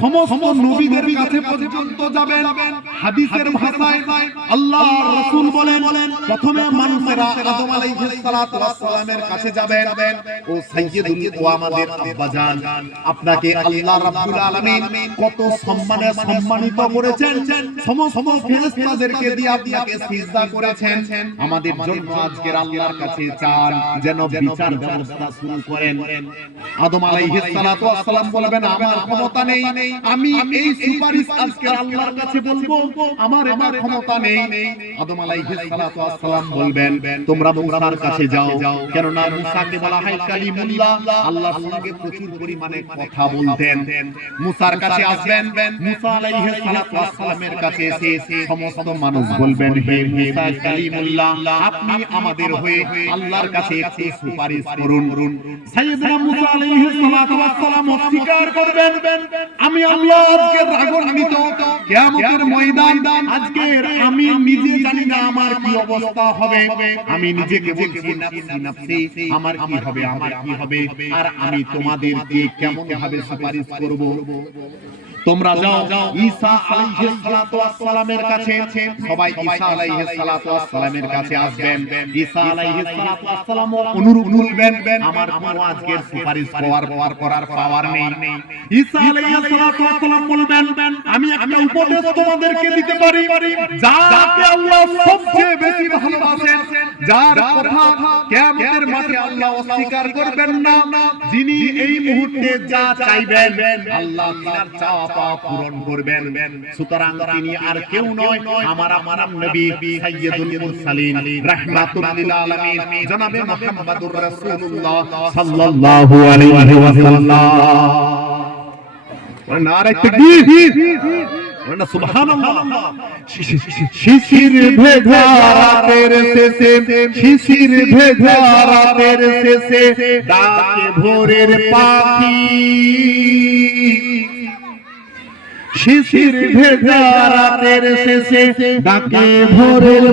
সমস্ত নবীদের কাছে পর্যন্ত যাবেন। হাদিসের ভাষায় আল্লাহ রাসূল বলেন প্রথমে মানুষেরা আদম আলাইহিস সালাতু সালামের কাছে যাবেন। ও সাইয়্যিদুল ও আমাদের আব্বাজান। আপনাকে আল্লাহ রাব্বুল আলামিন কত সম্মানে সম্মানিত করেছেন। সমস্ত ফেরেশতাদেরকে দিয়ে আপনাকে সিজদা করেছেন। আমাদের জন্য আজকের আল্লাহর কাছে চান যেন বিচার ব্যবস্থা শুরু করেন। আদম আলাইহিস সালাতু সালাম বলবেন আমার ক্ষমতা নেই। আমি এই সুপারিশ আজকে আল্লাহর কাছে বলব আমার এটা ক্ষমতা নেই। আদম আলাইহিস সালাতু ওয়াস সালাম বলবেন। তোমরা মুসার কাছে যাও। কেন না মুসাকে বলা হয় কালিমুল্লাহ। আল্লাহর সঙ্গে প্রচুর পরিমাণে কথা বলতেন। মুসার কাছে আসবেন। মুসা আলাইহিস সালাতু ওয়াস সালামের কাছে এসে সমস্ত মানুষ বলবেন হে মুসা কালিমুল্লাহ আপনি আমাদের হয়ে আল্লাহর কাছে একটু সুপারিশ করুন। সাইয়েদনা মুসা আলাইহিস সালাতু ওয়াস সালাম অস্বীকার করবেন। আমি আল্লাহ আজকে রাগান্বিত ময়দান আজকে আমি নিজে জানি না আমার কি অবস্থা হবে। আমি নিজেকে বলছি, নাফসি নাফসি, আমার কি হবে, আমার কি হবে? আর আমি তোমাদেরকে কেমন ভাবে সুপারিশ করব? তোমরা যাও। ঈসা আলাইহিস সালাতু ওয়াস সালামের কাছে। সবাই ঈসা আলাইহিস সালাতু ওয়াস সালামের কাছে আসবেন। ঈসা আলাইহিস সালাতু ওয়াস সালাম অনুরূপ বলবেন। আমার কোনো আজকের সুপারিশ পাওয়ার পাওয়ার করার পাওয়ার নেই। ঈসা আলাইহিস সালাতু ওয়াস সালাম বলবেন আমি একটা উপদেশ তোমাদেরকে দিতে পারি। যাকে আল্লাহ সবচেয়ে বেশি ভালোবাসেন যার কথা কিয়ামতের মাঠে আল্লাহ অস্বীকার করবেন না যিনি এই মুহূর্তে যা চাইবেন আল্লাহ তার চাওয়া পাওয়া পূরণ করবেন। সুতরাং তিনি আর কেউ নয় আমার আমার নবী সাইয়্যিদুল মুরসালিন। রাহমাতুল লিল আলামিন। জনাবে মুহাম্মদুর রাসূলুল্লাহ সাল্লাল্লাহু আলাইহি ওয়াসাল্লাম। নারে তাকবীর শিশির ভেজা রাতের শেষে, শিশির ভেজা শেষে, ডাকে ভোরের পাখি। শিশির ভেজা শেষে, ডাকে ভোরের